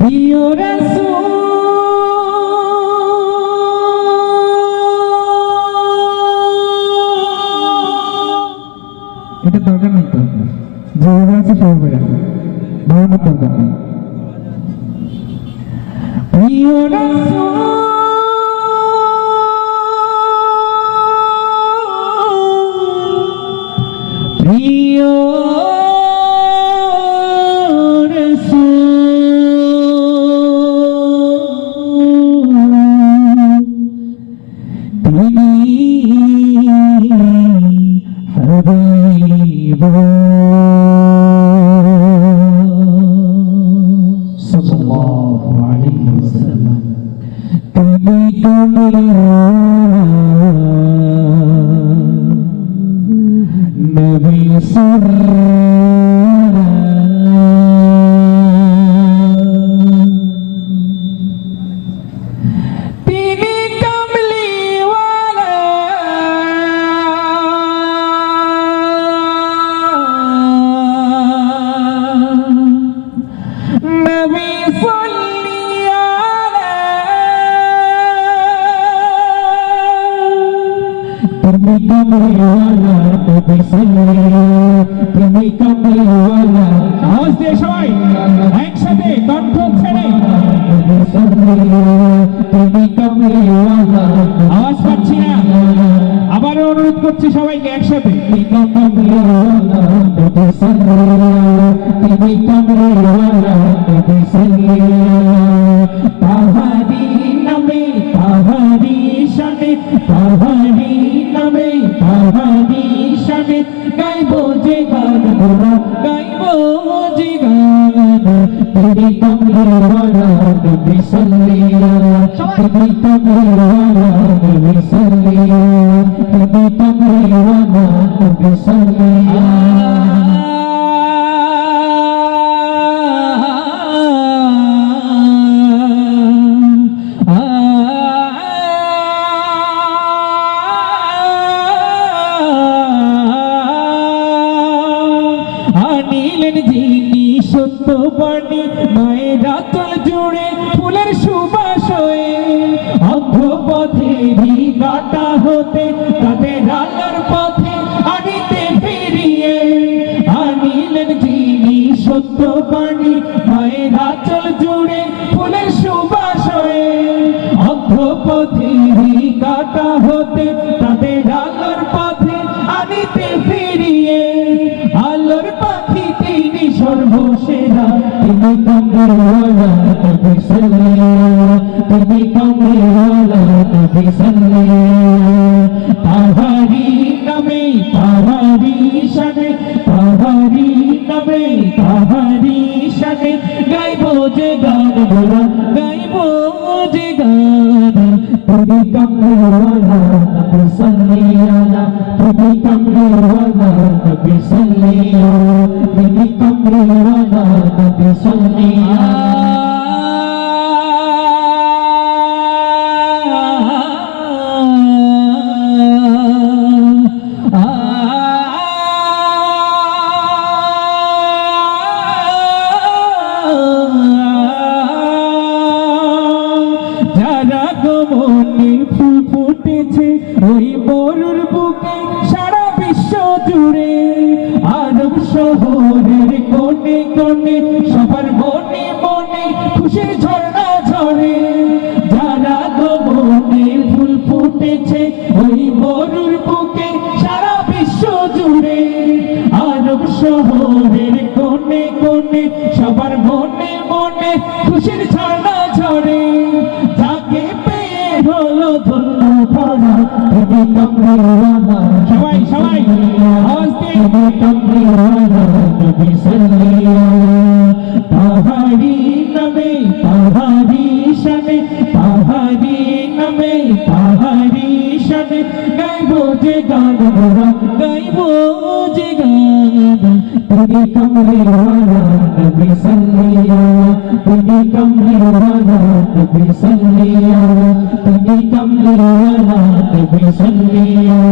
প্রিয় রাসূল এটা দরকার নেই তো যেভাবে আছে সেভাবে রাখো ধর্মের দরকার নেই প্রিয় রাসূল প্রিয় আওয়াজ দিয়ে সবাই একসাথে কণ্ঠ ছেড়ে আওয়াজ পাচ্ছি না আবারও অনুরোধ করছি সবাইকে একসাথে পাহাড়ি নামে পাহাড়ি শানে পাহাড়ি নামে পাহাড়ি শানে গাইব যে গান গাইব যে গান তেরি কমরওয়ালা নবী সাল্লাল্লাহু তেরি কমরওয়ালা নবী সাল্লাল্লাহু তেরি কমরওয়ালা নবী সাল্লাল্লাহু সত্যবাণী মায়ের আঁচল জুড়ে ফুলের সুবাস হয়ে অন্ধপথেরই কাটা হতে তাদের আলোর পথে আনিতে ফিরিয়ে আনিলেন যিনি সত্যবাণী মায়ের আঁচল জুড়ে ফুলের সুবাস হয়ে অন্ধপথেরই কাটা হতে তাদের আলোর পথে আনিতে ফিরিয়ে আলোর পাখি তিনি সর্বসেরা তিনি কমরওয়ালা নবী সাল্লাল্লাহু তিনি কমরওয়ালা নবী সাল্লাল্লাহু পাহাড়ি নামে পাহাড়ি শানে পাহাড়ি নামে পাহাড়ি শানে গাইব যে গান গাইব যে গান তিনি কমরওয়ালা নবী সাল্লাল্লাহু তিনি কমরওয়ালা নবী সাল্লাল্লাহু তিনি কমরওয়ালা নবী সাল্লাল্লাহু যারা গমনে ফুল ফুটেছে ওই মরুর বুকে সারা বিশ্ব জুড়ে আরব শহরের কোণে কোণে সবার মনে মনে খুশির ঝর্ণা ঝরে যারা গমনে ফুল ফুটেছে ওই মরুর বুকে সারা বিশ্ব জুড়ে আরব শহরের কোণে কোণে সবার মনে মনে খুশির ঝর্ণা ঝরে যাকে পেয়ে হলো ধন্য ধরা তিনি কমরওয়ালা সবাই সবাই আওয়াজ দিয়ে কমরওয়ালা নবী সাল্লাল্লাহু পাহাড়ি নামে পাহাড়ি শানে পাহাড়ি নামে পাহাড়ি শানে গাইব যে গান গাইব যে গান তিনি কমরওয়ালা নবী সাল্লাল্লাহু তিনি কমরওয়ালা নবী সাল্লাল্লাহু তিনি কমরওয়ালা নবী সাল্লাল্লাহু